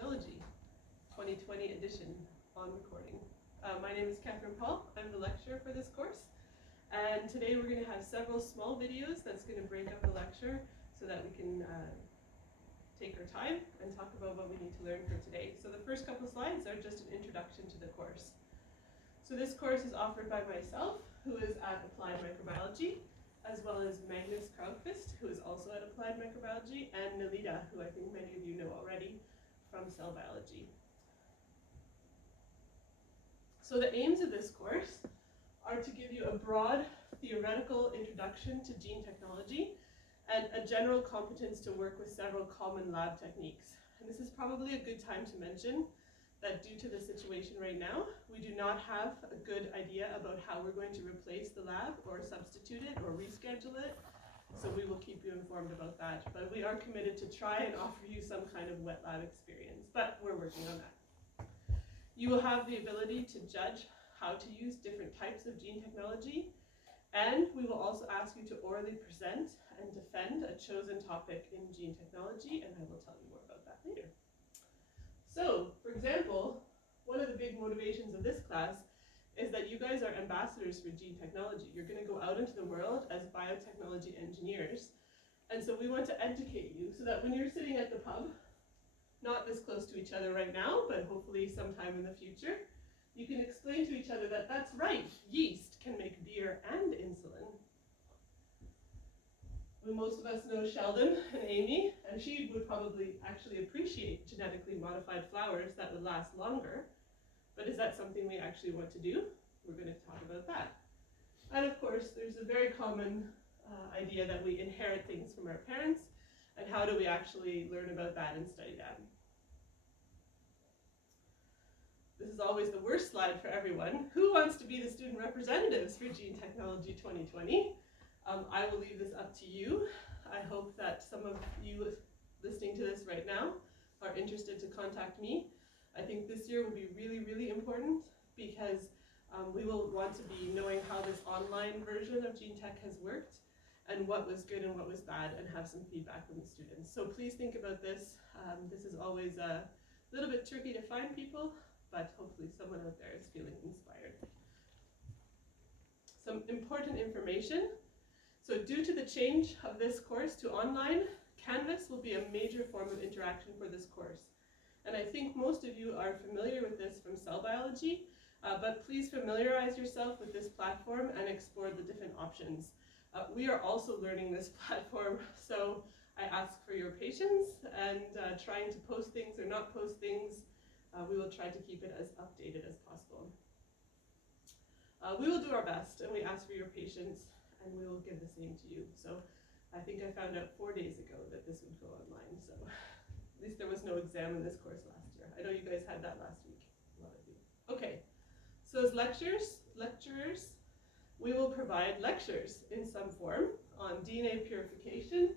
Technology 2020 edition on recording. My name is Catherine Paul. I'm the lecturer for this course, and today we're going to have several small videos that's going to break up the lecture so that we can take our time and talk about what we need to learn for today. So the first couple slides are just an introduction to the course. So this course is offered by myself, who is at Applied Microbiology, as well as Magnus Kraukvist, who is also at Applied Microbiology, and Nalita, who I think many of you know already from cell biology. So the aims of this course are to give you a broad theoretical introduction to gene technology and a general competence to work with several common lab techniques. And this is probably a good time to mention that due to the situation right now, we do not have a good idea about how we're going to replace the lab or substitute it or reschedule it. So we will keep you informed about that. But we are committed to try and offer you some kind of wet lab experience, but we're working on that. You will have the ability to judge how to use different types of gene technology, and we will also ask you to orally present and defend a chosen topic in gene technology, and I will tell you more about that later. So, for example, one of the big motivations of this class is that you guys are ambassadors for gene technology. You're going to go out into the world as biotechnology engineers, and so we want to educate you so that when you're sitting at the pub, not this close to each other right now, but hopefully sometime in the future, you can explain to each other that that's right, yeast can make beer and insulin. Most of us know Sheldon and Amy, and she would probably actually appreciate genetically modified flowers that would last longer. But is that something we actually want to do? We're going to talk about that. And of course, there's a very common idea that we inherit things from our parents, and how do we actually learn about that and study that? This is always the worst slide for everyone. Who wants to be the student representatives for Gene Technology 2020? I will leave this up to you. I hope that some of you listening to this right now are interested to contact me. I think this year will be really, really important because we will want to be knowing how this online version of Gene Tech has worked and what was good and what was bad, and have some feedback from the students. So please think about this. This is always a little bit tricky to find people, but hopefully someone out there is feeling inspired. Some important information. So due to the change of this course to online, Canvas will be a major form of interaction for this course. And I think most of you are familiar with this from cell biology, but please familiarize yourself with this platform and explore the different options. We are also learning this platform, so I ask for your patience and trying to post things or not post things. We will try to keep it as updated as possible. We will do our best, and we ask for your patience, and we will give the same to you. So I think I found out 4 days ago that this would go online, so at least there was no exam in this course last year. I know you guys had that last week, a lot of you. Okay, so as lecturers, we will provide lectures in some form on DNA purification,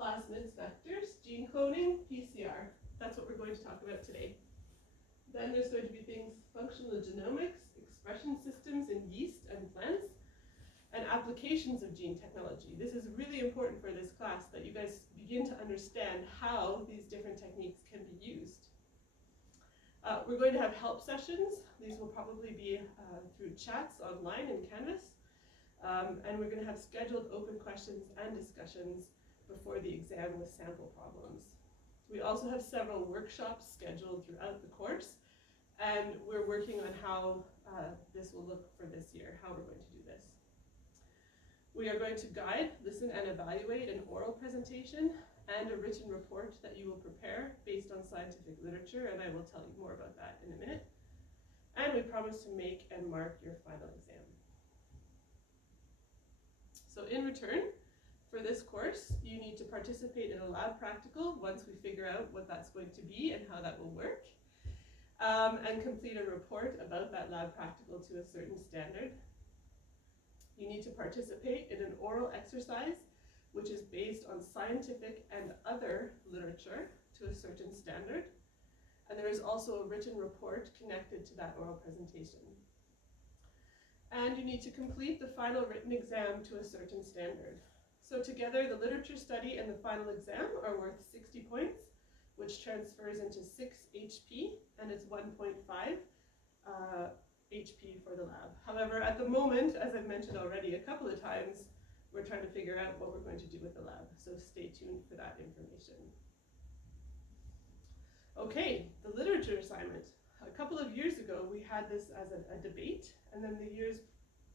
plasmids, vectors, gene cloning, PCR. That's what we're going to talk about today. Then there's going to be things functional genomics, expression systems in yeast and plants, and applications of gene technology. This is really important for this class, that you guys begin to understand how these different techniques can be used. We're going to have help sessions. These will probably be through chats online in Canvas. And we're going to have scheduled open questions and discussions before the exam with sample problems. We also have several workshops scheduled throughout the course, and we're working on how this will look for this year, how we're going to do this. We are going to guide, listen, and evaluate an oral presentation and a written report that you will prepare based on scientific literature, and I will tell you more about that in a minute. And we promise to make and mark your final exam. So in return, for this course, you need to participate in a lab practical once we figure out what that's going to be and how that will work, and complete a report about that lab practical to a certain standard. You need to participate in an oral exercise which is based on scientific and other literature to a certain standard, and there is also a written report connected to that oral presentation. And you need to complete the final written exam to a certain standard. So together, the literature study and the final exam are worth 60 points, which transfers into 6 HP, and it's 1.5 HP for the lab. However, at the moment, as I've mentioned already a couple of times, we're trying to figure out what we're going to do with the lab, so stay tuned for that information. Okay, the literature assignment. A couple of years ago, we had this as a debate, and then the years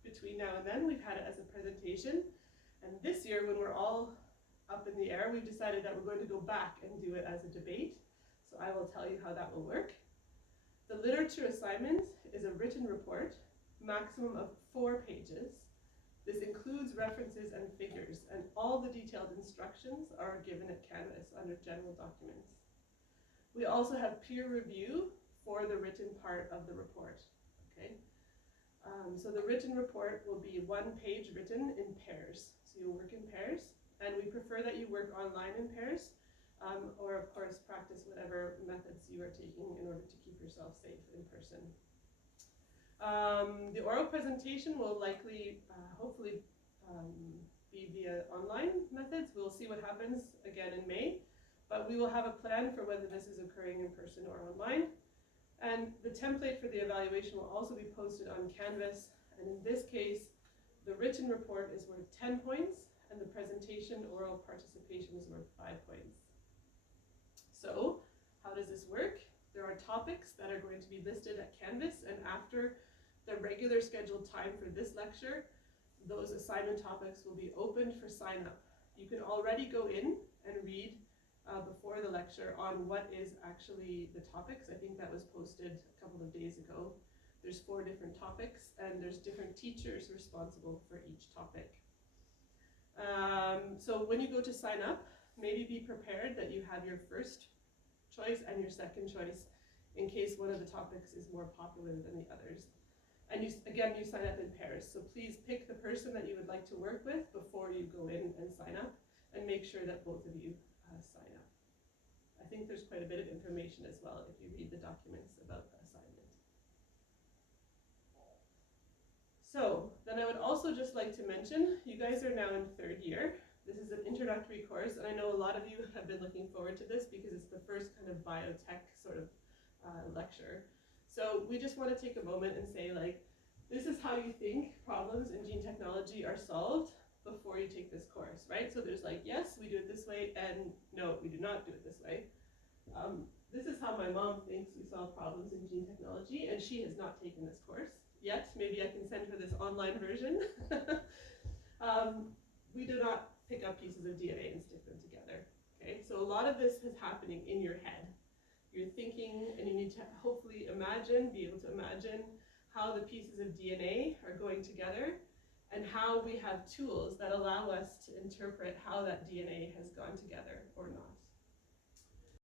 between now and then, we've had it as a presentation. And this year, when we're all up in the air, we've decided that we're going to go back and do it as a debate. So I will tell you how that will work. The literature assignment is a written report, maximum of 4 pages. This includes references and figures, and all the detailed instructions are given at Canvas under General Documents. We also have peer review for the written part of the report. Okay, so the written report will be 1 page written in pairs. So you'll work in pairs, and we prefer that you work online in pairs, or of course practice whatever methods you are taking in order to keep yourself safe in person. The oral presentation will likely, hopefully, be via online methods. We'll see what happens again in May, but we will have a plan for whether this is occurring in person or online. And the template for the evaluation will also be posted on Canvas, and in this case, the written report is worth 10 points, and the presentation oral participation is worth 5 points. So, how does this work? There are topics that are going to be listed at Canvas, and after the regular scheduled time for this lecture, those assignment topics will be opened for sign up. You can already go in and read before the lecture on what is actually the topics. I think that was posted a couple of days ago. There's 4 different topics, and there's different teachers responsible for each topic. So when you go to sign up, maybe be prepared that you have your first choice and your second choice in case one of the topics is more popular than the others. And you sign up in pairs, so please pick the person that you would like to work with before you go in and sign up, and make sure that both of you sign up. I think there's quite a bit of information as well if you read the documents about the assignment. So then I would also just like to mention, you guys are now in 3rd year. This is an introductory course, and I know a lot of you have been looking forward to this because it's the first kind of biotech sort of lecture. So we just want to take a moment and say, like, this is how you think problems in gene technology are solved before you take this course, right? So there's like, yes, we do it this way, and no, we do not do it this way. This is how my mom thinks we solve problems in gene technology, and she has not taken this course yet. Maybe I can send her this online version. We do not pick up pieces of DNA and stick them together, okay? So a lot of this is happening in your head. You're thinking, and you need to hopefully be able to imagine how the pieces of DNA are going together, and how we have tools that allow us to interpret how that DNA has gone together or not.